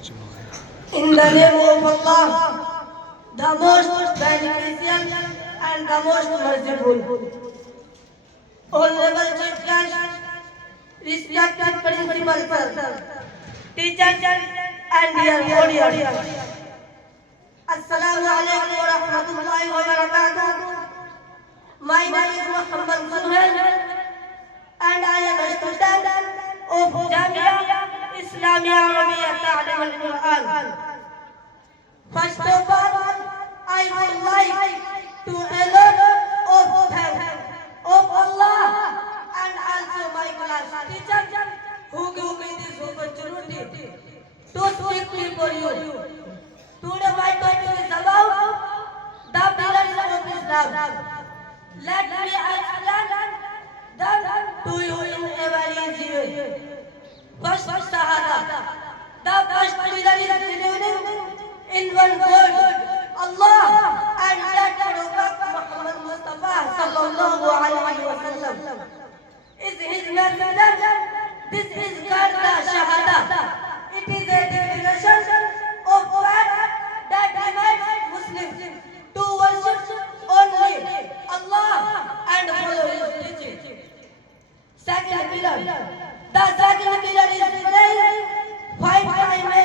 In the name of Allah, the most beneficent and the most merciful. Honorable Chief Guest, respected principal sir, teachers and dear audience. Assalamu alaikum wa rahmatullahi wa barakatuh. My name is Muhammad Suhail and I am a student of Jamia Islamia Arabiya Ta'lim al-Quran. First of all, I would like to of thanks of Allah and also my class teacher who gave me this opportunity to speak before you. Today my topic is about the pillars of Islam. Let me explain them to you in a very easy way. First, Shahada. The first pillar is believing in one God, Allah, and that Prophet Muhammad Mustafa sallallahu alaihi wasallam is his messenger. This is called the Shahada. It is a declaration of fact that unites Muslims to worship only Allah and follow His teaching. Second pillar. The second pillar is praying 5 times